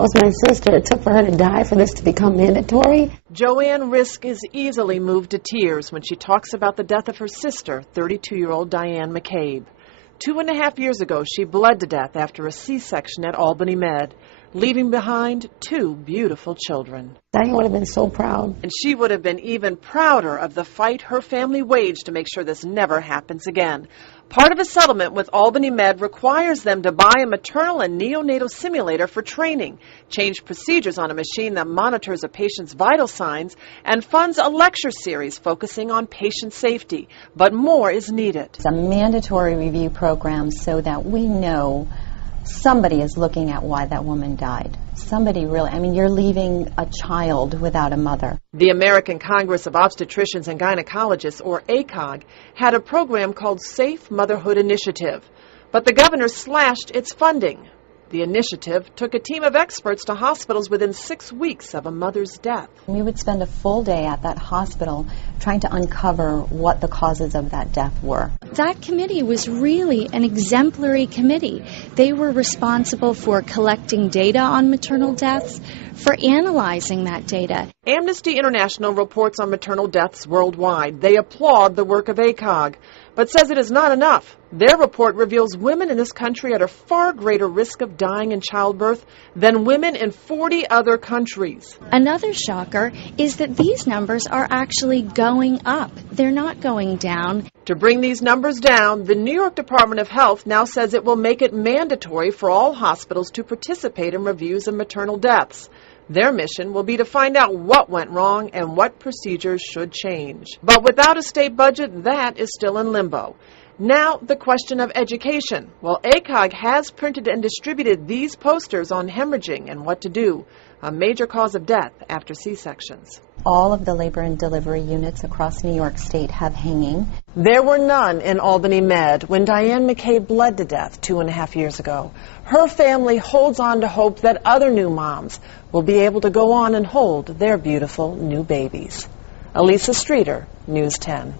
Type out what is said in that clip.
That was my sister. It took for her to die for this to become mandatory. Joanne Risk is easily moved to tears when she talks about the death of her sister, 32-year-old Diane McCabe. 2.5 years ago, she bled to death after a C-section at Albany Med, leaving behind 2 beautiful children. Diane would have been so proud. And she would have been even prouder of the fight her family waged to make sure this never happens again. Part of a settlement with Albany Med requires them to buy a maternal and neonatal simulator for training, change procedures on a machine that monitors a patient's vital signs, and funds a lecture series focusing on patient safety. But more is needed. It's a mandatory review program so that we know somebody is looking at why that woman died. Somebody really, I mean, you're leaving a child without a mother. The American Congress of Obstetricians and Gynecologists, or ACOG, had a program called Safe Motherhood Initiative, but the governor slashed its funding. The initiative took a team of experts to hospitals within 6 weeks of a mother's death. We would spend a full day at that hospital trying to uncover what the causes of that death were. That committee was really an exemplary committee. They were responsible for collecting data on maternal deaths, for analyzing that data. Amnesty International reports on maternal deaths worldwide. They applaud the work of ACOG, but says it is not enough. Their report reveals women in this country are at a far greater risk of dying in childbirth than women in 40 other countries. Another shocker is that these numbers are actually going up. They're not going down. To bring these numbers down, the New York Department of Health now says it will make it mandatory for all hospitals to participate in reviews of maternal deaths. Their mission will be to find out what went wrong and what procedures should change. But without a state budget, that is still in limbo. Now, the question of education. Well, ACOG has printed and distributed these posters on hemorrhaging and what to do, a major cause of death after C-sections. All of the labor and delivery units across New York State have hanging. There were none in Albany Med when Diane McCabe bled to death 2.5 years ago. Her family holds on to hope that other new moms will be able to go on and hold their beautiful new babies. Elisa Streeter, News 10.